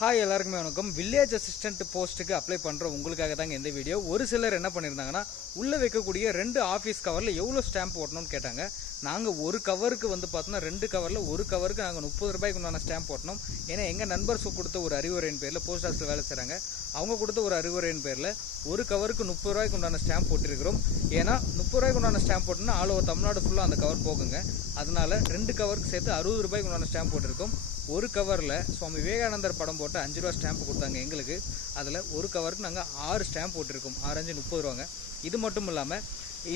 Hi எல்லாருக்குமே வணக்கம். Village assistant போஸ்ட்டுக்கு அப்ளை பண்ணுற உங்களுக்காக தாங்க இந்த வீடியோ. ஒரு சிலர் என்ன பண்ணியிருந்தாங்கன்னா, உள்ளே வைக்கக்கூடிய 2 ஆஃபீஸ் கவரில் எவ்வளோ ஸ்டாம்ப் ஓட்டணும்னு கேட்டாங்க. நாங்கள் ஒரு கவருக்கு பார்த்தோன்னா 2 கவரில் ஒரு கவருக்கு நாங்கள் 30 ரூபாய்க்கு உண்டான ஸ்டாம்ப் ஓட்டணும். ஏன்னா எங்கள் நண்பர்ஸ் கொடுத்த ஒரு அறிவுரையின் பேரில் போஸ்ட் ஆஃபீஸில் வேலை செய்கிறாங்க. அவங்க கொடுத்த ஒரு அறிவுரையின் பேரில் ஒரு கவருக்கு 30 ரூபாய்க்கு உண்டான ஸ்டாம்ப் போட்டிருக்கிறோம். ஏன்னா 30 ரூபாய்க்கு உண்டான ஸ்டாம்ப் போட்டோம்னா ஆல் ஓவர் தமிழ்நாடு ஃபுல்லாக அந்த கவர் போகுங்க. அதனால 2 கவருக்கு சேர்த்து 60 ரூபாய்க்கு உண்டான ஸ்டாம்ப் போட்டிருக்கோம். ஒரு கவரில் சுவாமி விவேகானந்தர் படம் போட்டு 5 ரூபா ஸ்டாம்ப் கொடுத்தாங்க எங்களுக்கு. அதில் ஒரு கவருக்கு நாங்கள் 6 ஸ்டாம்ப் போட்டிருக்கோம். 6 5 30 ரூபாங்க. இது மட்டும் இல்லாமல்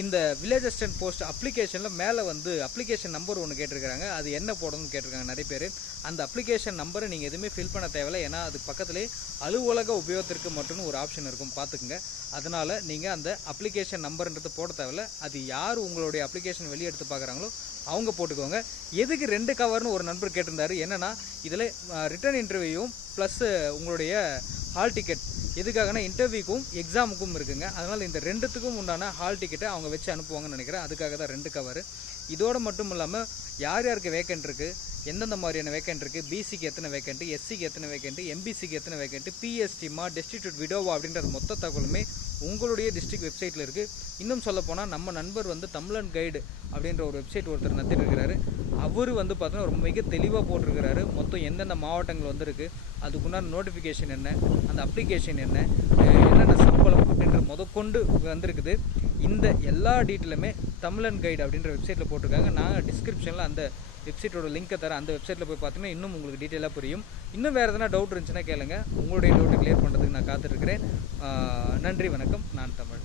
இந்த வில்லேஜ் அசிஸ்டன்ட் போஸ்ட் அப்ளிகேஷனில் மேலே அப்ளிகேஷன் நம்பர் ஒன்று கேட்டிருக்கிறாங்க. அது என்ன போடணும்னு கேட்டிருக்காங்க நிறைய பேர். அந்த அப்ளிகேஷன் நம்பரை நீங்கள் எதுவுமே ஃபில் பண்ண தேவையில்லை. ஏன்னா அது பக்கத்துலேயே அலுவலக உபயோகத்திற்கு மட்டும் ஒரு ஆப்ஷன் இருக்கும், பார்த்துக்குங்க. அதனால் நீங்கள் அந்த அப்ளிகேஷன் நம்பர்ன்றது போட தேவையில்லை. அது யார் உங்களுடைய அப்ளிகேஷன் வெளியே எடுத்து பார்க்குறாங்களோ அவங்க போட்டுக்கோங்க. எதுக்கு 2 கவர்னு ஒரு நண்பர் கேட்டிருந்தாரு. என்னென்னா இதில் ரிட்டன் இன்டர்வியூவும் ப்ளஸ் உங்களுடைய ஹால் டிக்கெட் எதுக்காகனா இன்டர்வியூக்கும் எக்ஸாமுக்கும் இருக்குங்க. அதனால் இந்த 2த்துக்கும் உண்டான ஹால் டிக்கெட்டை அவங்க வச்சு அனுப்புவாங்கன்னு நினைக்கிறேன். அதுக்காக தான் 2 கவர். இதோடு மட்டும் இல்லாமல் யார் யாருக்கு வேக்கண்ட் இருக்குது, எந்தெந்த மாதிரியான வேக்கண்ட் இருக்குது, பிசிக்கு எத்தனை வேக்கண்ட்டு, எஸ்சிக்கு எத்தனை வேக்கண்ட்டு, எம்பிசிக்கு எத்தனை வேக்கண்ட்டு, பிஎஸ்டிமா, டெஸ்டிடியூட் விடோவா அப்படின்றது மொத்த தகவலுமே உங்களுடைய டிஸ்ட்ரிக்ட் வெப்சைட்டில் இருக்குது. இன்னும் சொல்லப்போனால் நம்ம நண்பர் தமிழன் கைடு அப்படின்ற ஒரு வெப்சைட் ஒருத்தர் நடத்திருக்கிறாரு. அவர் பார்த்தோன்னா ரொம்ப மிக தெளிவாக போட்டிருக்கிறாரு. மொத்தம் எந்தெந்த மாவட்டங்கள் வந்திருக்கு, அதுக்குண்டான நோட்டிஃபிகேஷன் என்ன, அந்த அப்ளிகேஷன் என்ன, என்னென்ன சம்பளம் அப்படின்ற முதற்கொண்டு வந்திருக்குது. இந்த எல்லா டீட்டெயிலுமே தமிழன் கைடு அப்படின்ற வெப்சைட்டில் போட்டிருக்காங்க. நான் டிஸ்கிரிப்ஷனில் அந்த வெப்சைட்டோட லிங்க்கை தரேன். அந்த வெப்சைட்டில் போய் பார்த்தீங்கன்னா இன்னும் உங்களுக்கு டீட்டெயிலாக புரியும். இன்னும் வேறு எதனா டவுட் இருந்துச்சுன்னா கேளுங்க. உங்களுடைய டவுட்டை கிளியர் பண்ணுறதுக்கு நான் காத்துட்ருக்கிறேன். நன்றி, வணக்கம். நான் தமிழ்.